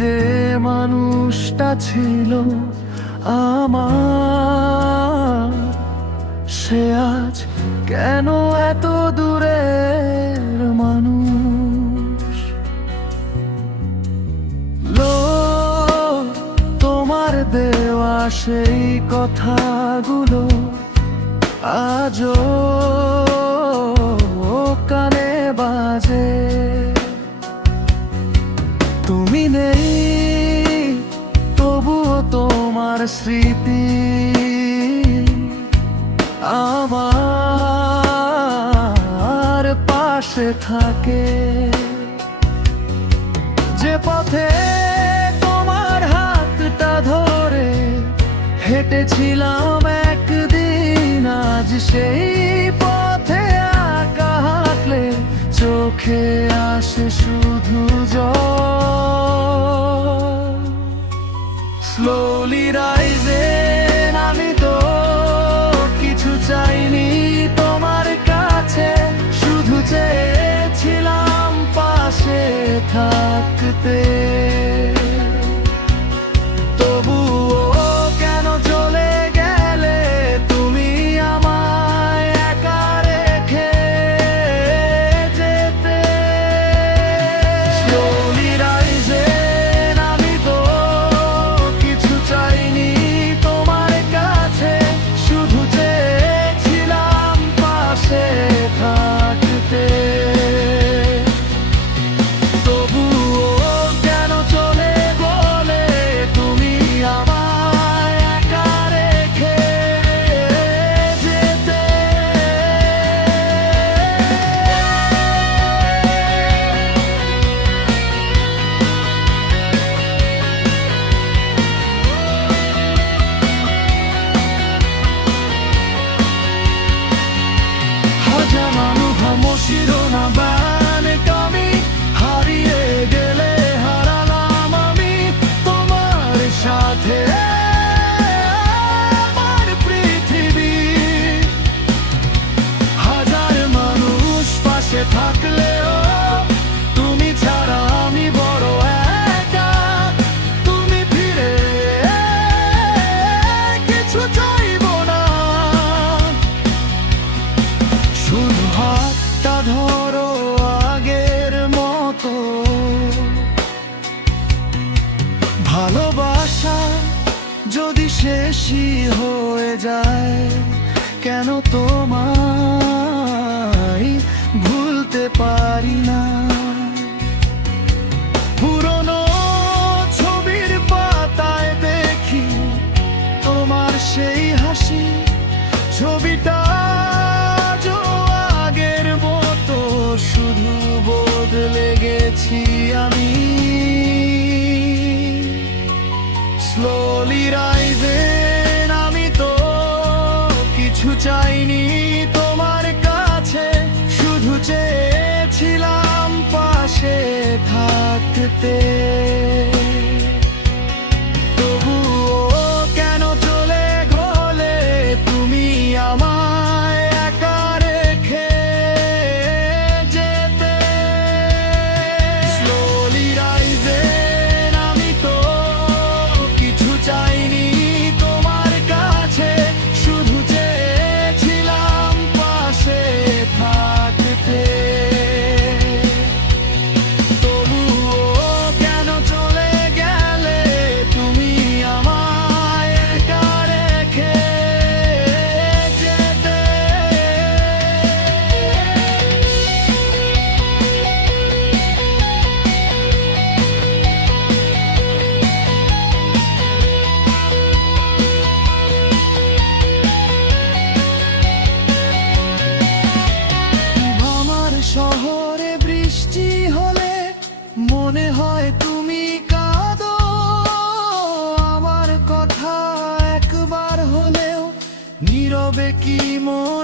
যে মানুষটা ছিল আমার, সে আজ কেন এত দূরের মানুষ? লো, তোমার দেওয়া সেই কথাগুলো আজও কানে বাজে। তুমি নেই, তবুও তোমার স্মৃতি আমার পাশে থাকে। যে পথে তোমার হাতটা ধরে হেঁটেছিলাম একদিন, আজ সেই পথে একা হাঁটলে চোখে আসে শুধু জল। স্লোলি রাইজিং, আমি তো কিছু চাইনি তোমার কাছে, শুধু চেয়েছিলাম পাশে থাকতে। তবুও কেন চলে গেলে তুমি আমায় একা রেখে যেতে? স্লোলি রাইজিং, আমি তো কিছু চাইনি তোমার কাছে, শুধু চেয়েছিলাম পাশে থাকতে। তবুও কেন চলে গেলে তুমি আমায় একা রেখে যেতে? হাজানো শিরোনাম আমি হারিয়ে গেলে হারালাম আমি তোমার সাথে আমার পৃথিবী। হাজার মানুষ পাশে থাকলেও তুমি ছাড়া আমি বড় একা। তুমি ফিরে কিছু চাইব না, শুধু হাতটা ধরো আগের মতো। ভালোবাসা যদি শেষই হয়ে যায়, কেন তোমায় ভুলতে পারি না? পুরনো ছবির পাতায় দেখি তোমার সেই হাসি, ছবিটা আজও আগের মতো, শুধু বদলে গেছি আমি। স্লোলি রাইজিং, আমি তো কিছু চাইনি তোমার কাছে, শুধু চেয়েছিলাম পাশে থাকতে। তবুও কেন চলে গেলে তুমি আমায় একা রেখে যেতে? স্লোলি রাইজিং, আমি তো কিছু চাইনি তোমার কাছে, শুধু চেয়েছিলাম পাশে থাকতে। তবুও কেন চলে গেলে তুমি আমায় একা রেখে যেতে? আমার শহরে বৃষ্টি হলে মনে হয় তুমি কাঁদো, আমার কথা একবার হলেও নীরবে কি মনে